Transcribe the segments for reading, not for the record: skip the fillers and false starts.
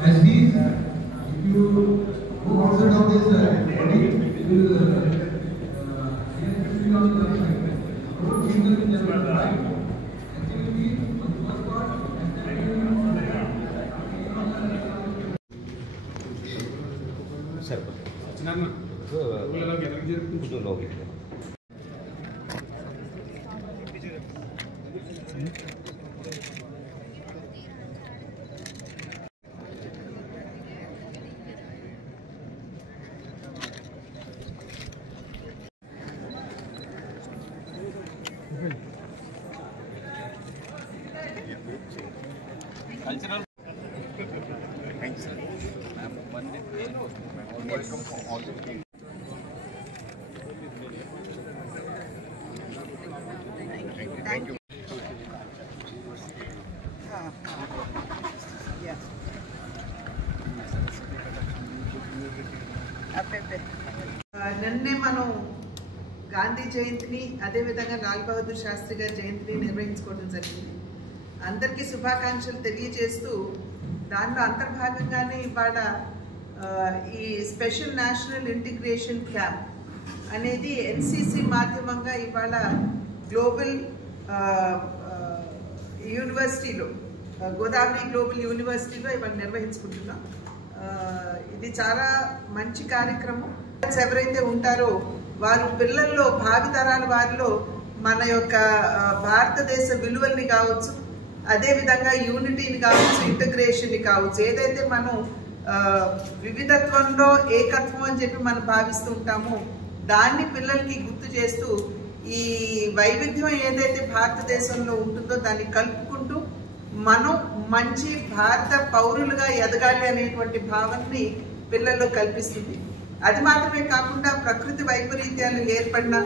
As we, if you go outside of this body, you will be on the other side. Don't change the level right. Actually, on the first part, sir. Chinarna. Kudu logi. Cultural. Thanks, sir. Welcome for all the team. Thank you. నిన్నే మనం గాంధీ జయంతిని అదే విధంగా లాల్ బహదూర్ శాస్త్రి గారి జయంతిని నిర్వహించుకోవడం జరిగింది. అందరికీ శుభాకాంక్షలు తెలియజేస్తూ దానిలో అంతర్భాగంగానే ఇవాళ ఈ స్పెషల్ నేషనల్ ఇంటిగ్రేషన్ క్యాంప్ అనేది ఎన్సిసి మాధ్యమంగా ఇవాళ గ్లోబల్ యూనివర్సిటీలో గోదావరి గ్లోబల్ యూనివర్సిటీలో ఇవాళ నిర్వహించుకుంటున్నాం. ఇది చాలా మంచి కార్యక్రమం. ఎవరైతే ఉంటారో వారు పిల్లల్లో భావితరాల వారిలో మన యొక్క భారతదేశ విలువల్ని కావచ్చు, అదేవిధంగా యూనిటీని కావచ్చు, ఇంటగ్రేషన్ని కావచ్చు, ఏదైతే మనం వివిధత్వంలో ఏకత్వం అని చెప్పి మనం భావిస్తూ ఉంటామో దాన్ని పిల్లలకి గుర్తు చేస్తూ ఈ వైవిధ్యం ఏదైతే భారతదేశంలో ఉంటుందో దాన్ని కలుపుకుంటూ మనం మంచి భారత పౌరులుగా ఎదగాలి అనేటువంటి భావనని పిల్లల్లో కల్పిస్తుంది. అది మాత్రమే కాకుండా ప్రకృతి వైపరీత్యాలు ఏర్పడినా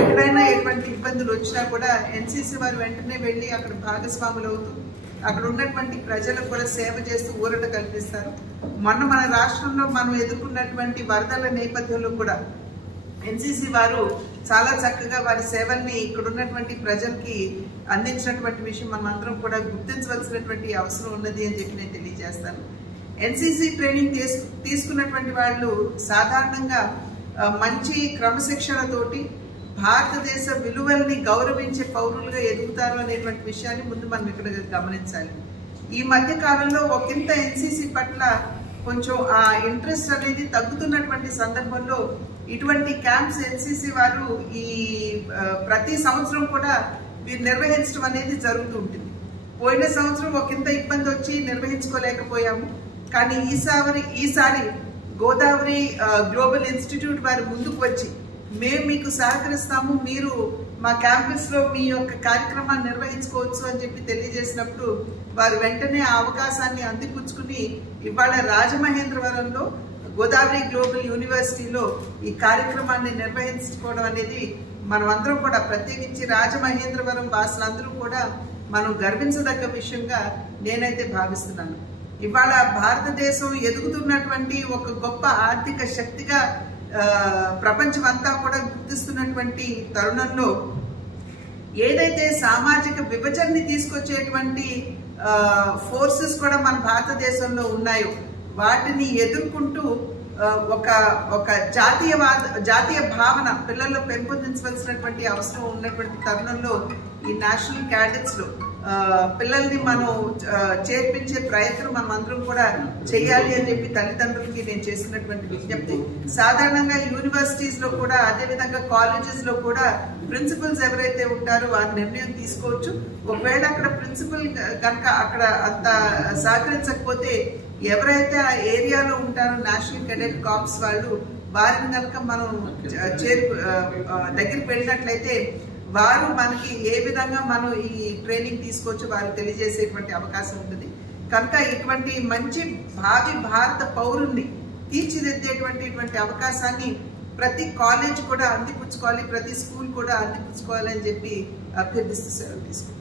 ఎక్కడైనా ఎటువంటి ఇబ్బందులు వచ్చినా కూడా ఎన్సిసి వారు వెంటనే వెళ్ళి అక్కడ భాగస్వాములు అవుతూ అక్కడ ఉన్నటువంటి ప్రజలకు కూడా సేవ చేస్తూ ఊరట కల్పిస్తారు. మన రాష్ట్రంలో మనం ఎదుర్కొన్నటువంటి వరదల నేపథ్యంలో కూడా ఎన్సిసి వారు చాలా చక్కగా వారి సేవల్ని ఇక్కడ ఉన్నటువంటి ప్రజలకి అందించినటువంటి విషయం మనం అందరం కూడా గుర్తించవలసినటువంటి అవసరం ఉన్నది అని చెప్పి నేను తెలియజేస్తాను. ఎన్సిసి ట్రైనింగ్ తీసుకున్నటువంటి వాళ్ళు సాధారణంగా మంచి క్రమశిక్షణతోటి భారతదేశ విలువల్ని గౌరవించే పౌరులుగా ఎదుగుతారు అనేటువంటి విషయాన్ని ముందు మనం ఇక్కడ గమనించాలి. ఈ మధ్య కాలంలో ఒకంత ఎన్సిసి పట్ల కొంచెం ఆ ఇంట్రెస్ట్ అనేది తగ్గుతున్నటువంటి సందర్భంలో ఇటువంటి క్యాంప్స్ ఎన్సిసి వారు ఈ ప్రతి సంవత్సరం కూడా వీరు నిర్వహించడం అనేది జరుగుతూ ఉంటుంది. పోయిన సంవత్సరం ఒకంత ఇబ్బంది వచ్చి నిర్వహించుకోలేకపోయాము. కానీ ఈసారి గోదావరి గ్లోబల్ ఇన్స్టిట్యూట్ వారు ముందుకు వచ్చి మేము మీకు సహకరిస్తాము, మీరు మా క్యాంపస్లో మీ యొక్క కార్యక్రమాన్ని నిర్వహించుకోవచ్చు అని చెప్పి తెలియజేసినప్పుడు వారు వెంటనే ఆ అవకాశాన్ని అందిపుచ్చుకుని ఇవాళ రాజమహేంద్రవరంలో గోదావరి గ్లోబల్ యూనివర్సిటీలో ఈ కార్యక్రమాన్ని నిర్వహించుకోవడం అనేది మనమందరం కూడా ప్రత్యేకించి రాజమహేంద్రవరం వాసులందరూ కూడా మనం గర్వించదగ్గ విషయంగా నేనైతే భావిస్తున్నాను. ఇవాళ భారతదేశం ఎదుగుతున్నటువంటి ఒక గొప్ప ఆర్థిక శక్తిగా ప్రపంచం అంతా కూడా గుర్తిస్తున్నటువంటి తరుణంలో ఏదైతే సామాజిక విభజనని తీసుకొచ్చేటువంటి ఫోర్సెస్ కూడా మన భారతదేశంలో ఉన్నాయో వాటిని ఎదుర్కొంటూ ఒక జాతీయ భావన పిల్లల్లో పెంపొందించవలసినటువంటి అవసరం ఉన్నటువంటి తరుణంలో ఈ నేషనల్ క్యాడెట్స్ లో పిల్లల్ని మనం చేర్పించే ప్రయత్నం మనం అందరం కూడా చేయాలి అని చెప్పి తల్లిదండ్రులకి నేను చేసినటువంటి విజ్ఞప్తి. సాధారణంగా యూనివర్సిటీస్ లో కూడా అదేవిధంగా కాలేజెస్ లో కూడా ప్రిన్సిపల్స్ ఎవరైతే ఉంటారో వారి నిర్ణయం తీసుకోవచ్చు. ఒకవేళ అక్కడ ప్రిన్సిపల్ కనుక అక్కడ అంత సహకరించకపోతే ఎవరైతే ఆ ఏరియాలో ఉంటారో నేషనల్ కెడెట్ కార్ప్స్ వాళ్ళు వారిని కనుక మనం దగ్గరికి వెళ్ళినట్లయితే వారు మనకి ఏ విధంగా మనం ఈ ట్రైనింగ్ తీసుకోవచ్చు వారు తెలియజేసేటువంటి అవకాశం ఉంటుంది. కనుక ఇటువంటి మంచి భావి భారత పౌరుల్ని తీర్చిదిద్దేటువంటి అవకాశాన్ని ప్రతి కాలేజ్ కూడా అందిపుచ్చుకోవాలి, ప్రతి స్కూల్ కూడా అందిపుచ్చుకోవాలి అని చెప్పి అభ్యర్థిస్తూ సెలవు తీసుకుంటాం.